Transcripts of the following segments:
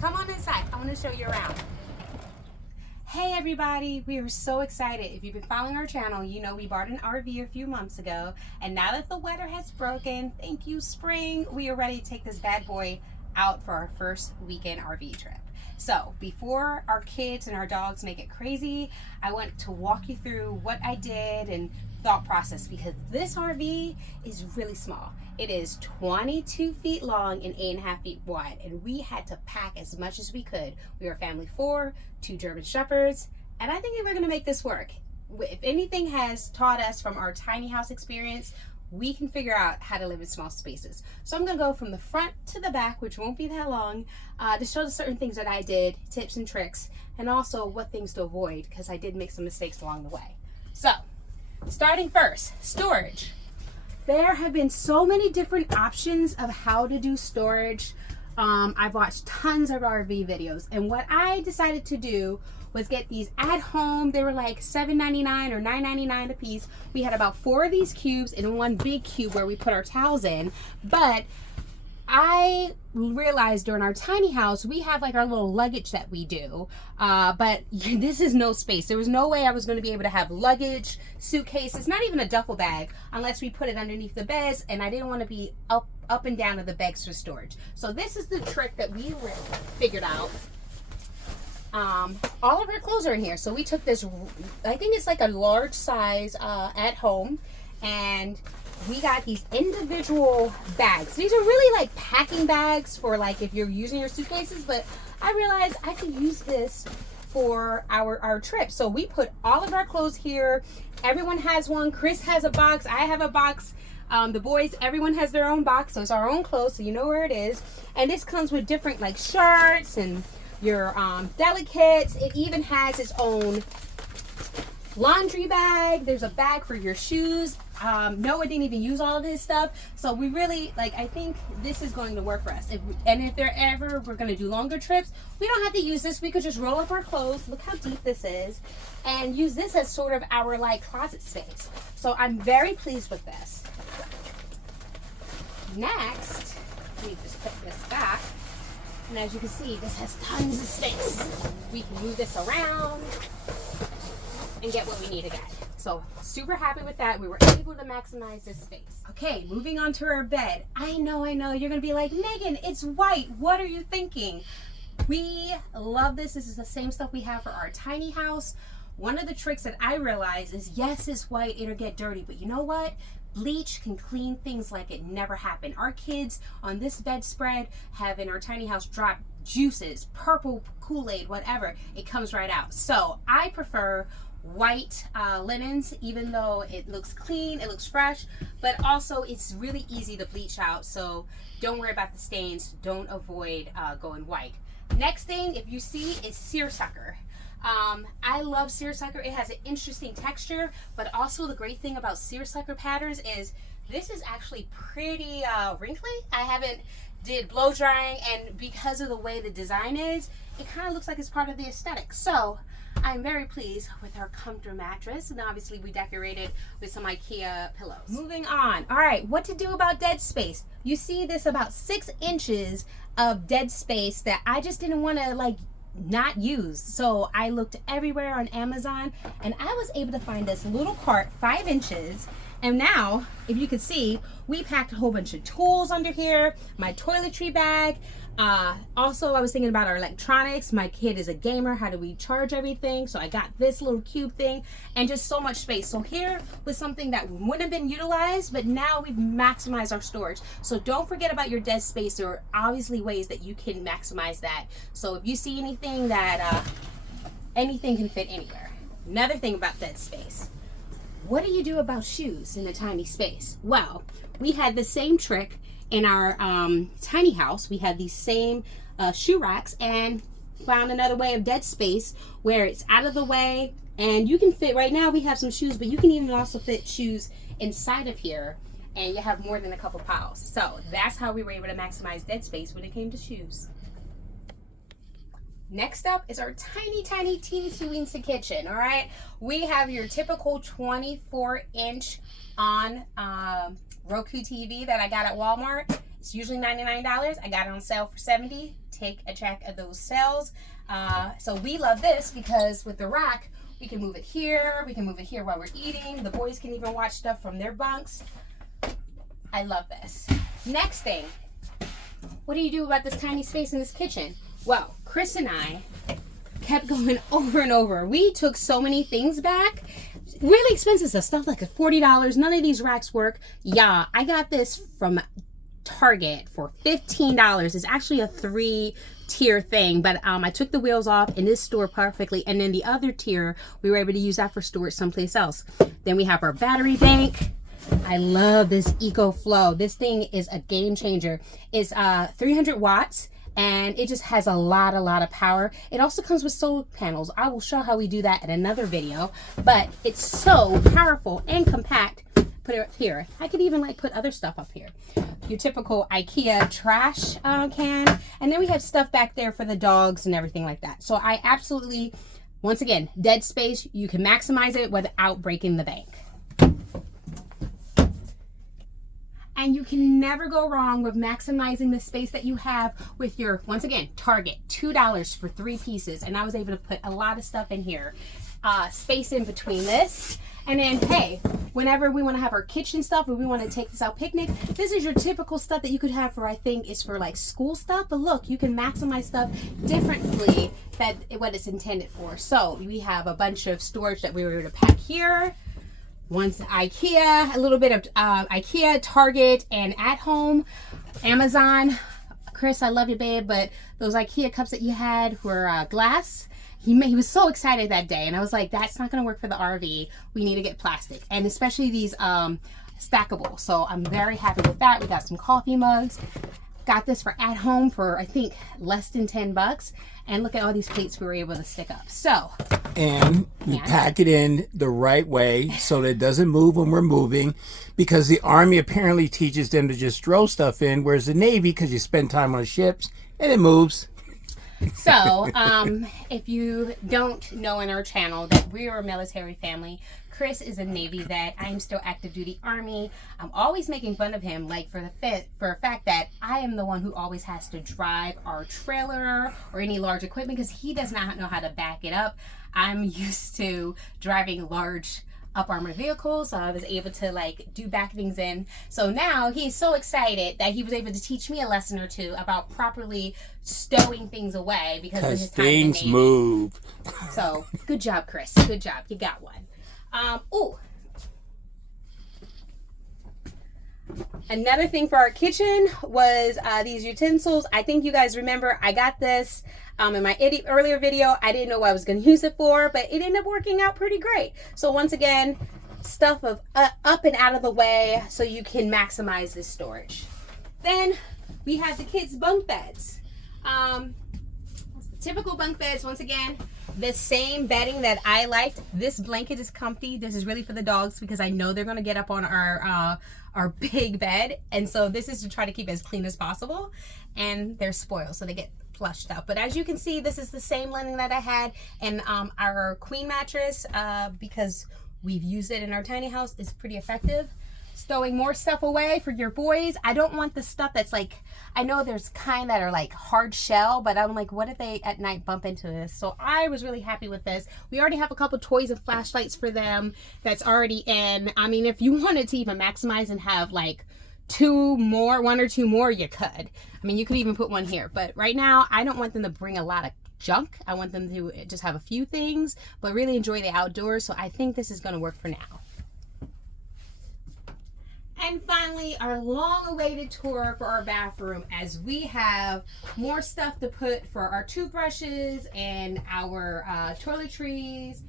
Come on inside. I want to show you around. Hey everybody, we are so excited. If you've been following our channel, you know we bought an RV a few months ago, and now that the weather has broken, thank you spring, we are ready to take this bad boy out for our first weekend RV trip. So before our kids and our dogs make it crazy, I want to walk you through what I did and thought process, because this RV is really small. It is 22 feet long and 8.5 feet wide, and we had to pack as much as we could. We are a family of 4, 2 German Shepherds, and I think we're going to make this work. If anything has taught us from our tiny house experience, we can figure out how to live in small spaces. So I'm going to go from the front to the back, which won't be that long, to show the certain things that I did, tips and tricks, and also what things to avoid, because I did make some mistakes along the way. So starting first, storage. There have been so many different options of how to do storage. I've watched tons of RV videos, and what I decided to do was get these at home. They were like $7.99 or $9.99 a piece. We had about 4 of these cubes in one big cube where we put our towels in, but I realized during our tiny house, we have like our little luggage that we do, but this is no space. There was no way I was going to be able to have luggage, suitcases, not even a duffel bag, unless we put it underneath the beds, and I didn't want to be up and down to the bags for storage. So this is the trick that we figured out. All of our clothes are in here. So we took this, I think it's like a large size at home, and we got these individual bags. These are really like packing bags for like if you're using your suitcases, but I realized I could use this for our trip. So we put all of our clothes here. Everyone has one. Chris has a box. I have a box. The boys, everyone has their own box. So it's our own clothes, so you know where it is. And this comes with different like shirts and your delicates. It even has its own laundry bag. There's a bag for your shoes. Noah didn't even use all of his stuff, so we really I think this is going to work for us. If we're going to do longer trips, we don't have to use this. We could just roll up our clothes. Look how deep this is, and use this as sort of our like closet space. So I'm very pleased with this. Next, we just put this back, and as you can see, this has tons of space. We can move this around and get what we need again. So super happy with that. We were able to maximize this space. Okay, moving on to our bed. I know, you're gonna be like, Megan, it's white. What are you thinking? We love this. This is the same stuff we have for our tiny house. One of the tricks that I realized is, yes, it's white, it'll get dirty, but you know what? Bleach can clean things like it never happened. Our kids on this bedspread have in our tiny house dropped juices, purple Kool-Aid, whatever. It comes right out. So I prefer white linens, even though it looks clean, it looks fresh, but also it's really easy to bleach out. So don't worry about the stains. Don't avoid going white. Next thing, if you see, is seersucker. I love seersucker. It has an interesting texture, but also the great thing about seersucker patterns is this is actually pretty wrinkly. I haven't did blow drying, and because of the way the design is, it kind of looks like it's part of the aesthetic. So I'm very pleased with our comforter mattress, and obviously we decorated with some IKEA pillows. Moving on. All right, what to do about dead space? You see this about 6 inches of dead space that I just didn't want to not use. So I looked everywhere on Amazon, and I was able to find this little cart 5 inches. And now, if you can see, we packed a whole bunch of tools under here, my toiletry bag. Also, I was thinking about our electronics. My kid is a gamer. How do we charge everything? So I got this little cube thing, and just so much space. So here was something that wouldn't have been utilized, but now we've maximized our storage. So don't forget about your dead space. There are obviously ways that you can maximize that. So if you see anything that, anything can fit anywhere. Another thing about dead space. What do you do about shoes in a tiny space? Well, we had the same trick in our tiny house. We had these same shoe racks, and found another way of dead space where it's out of the way, and you can fit, right now we have some shoes, but you can even also fit shoes inside of here, and you have more than a couple piles. So that's how we were able to maximize dead space when it came to shoes. Next up is our tiny teensy weensy kitchen. All right, we have your typical 24-inch on Roku TV that I got at Walmart, It's usually $99. I got it on sale for $70. Take a check of those sales. So we love this because with the rack, we can move it here. We can move it here while we're eating. The boys can even watch stuff from their bunks. I love this. Next thing, what do you do about this tiny space in this kitchen? Well, Chris and I kept going over and over. We took so many things back. Really expensive stuff like $40. None of these racks work. Yeah, I got this from Target for $15. It's actually a 3-tier thing, but I took the wheels off and this stored perfectly. And then the other tier, we were able to use that for storage someplace else. Then we have our battery bank. I love this EcoFlow. This thing is a game changer. It's 300 watts. And it just has a lot of power. It also comes with solar panels. I will show how we do that in another video. But it's so powerful and compact. Put it up here. I could even like put other stuff up here. Your typical IKEA trash can. And then we have stuff back there for the dogs and everything like that. So I absolutely, once again, dead space. You can maximize it without breaking the bank. And you can never go wrong with maximizing the space that you have with your, once again, Target, $2 for 3 pieces. And I was able to put a lot of stuff in here. Space in between this. And then, hey, whenever we want to have our kitchen stuff or we want to take this out picnic, this is your typical stuff that you could have for, I think, is for like school stuff. But look, you can maximize stuff differently than what it's intended for. So we have a bunch of storage that we were able to pack here. Once IKEA, a little bit of IKEA, Target, and at home, Amazon. Chris, I love you, babe, but those IKEA cups that you had were glass. He was so excited that day, and I was like, that's not going to work for the RV. We need to get plastic, and especially these stackable. So I'm very happy with that. We got some coffee mugs. Got this for at home for, I think, less than $10. And look at all these plates we were able to stick up. So, and we pack it in the right way so that it doesn't move when we're moving, because the Army apparently teaches them to just throw stuff in, whereas the Navy, because you spend time on ships and it moves. So, if you don't know in our channel that we are a military family, Chris is a Navy vet. I am still active duty Army. I'm always making fun of him, like for a fact that I am the one who always has to drive our trailer or any large equipment because he does not know how to back it up. I'm used to driving large up armored vehicles, so I was able to like do back things in. So now he's so excited that he was able to teach me a lesson or two about properly stowing things away because of his time in the Navy. Things move. So good job, Chris. Good job. You got one. Another thing for our kitchen was these utensils. I think you guys remember I got this in my earlier video. I didn't know what I was going to use it for, but it ended up working out pretty great. So once again, stuff of up and out of the way so you can maximize this storage. Then we have the kids' bunk beds. Typical bunk beds, once again, the same bedding that I liked. This blanket is comfy. This is really for the dogs because I know they're going to get up on our big bed, and so this is to try to keep it as clean as possible. And they're spoiled, so they get flushed out. But as you can see, this is the same linen that I had, and our queen mattress, because we've used it in our tiny house, is pretty effective. Stowing more stuff away for your boys. I don't want the stuff that's like, I know there's kind that are like hard shell, but I'm like, what if they at night bump into this? So I was really happy with this. We already have a couple toys and flashlights for them that's already in. I mean, if you wanted to even maximize and have like one or two more, you could. I mean, you could even put one here, but right now I don't want them to bring a lot of junk. I want them to just have a few things, but really enjoy the outdoors. So I think this is going to work for now. And finally, our long-awaited tour for our bathroom, as we have more stuff to put for our toothbrushes and our toiletries.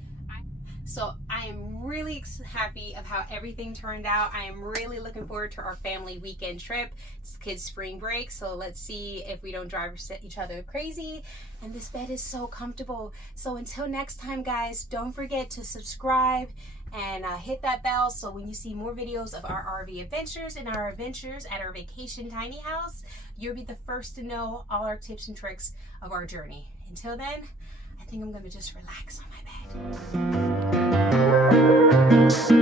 So I am really happy of how everything turned out. I am really looking forward to our family weekend trip. It's kids' spring break, so let's see if we don't drive each other crazy. And this bed is so comfortable. So until next time, guys, don't forget to subscribe and hit that bell so when you see more videos of our RV adventures and our adventures at our vacation tiny house, you'll be the first to know all our tips and tricks of our journey. Until then, I think I'm going to just relax on my bed.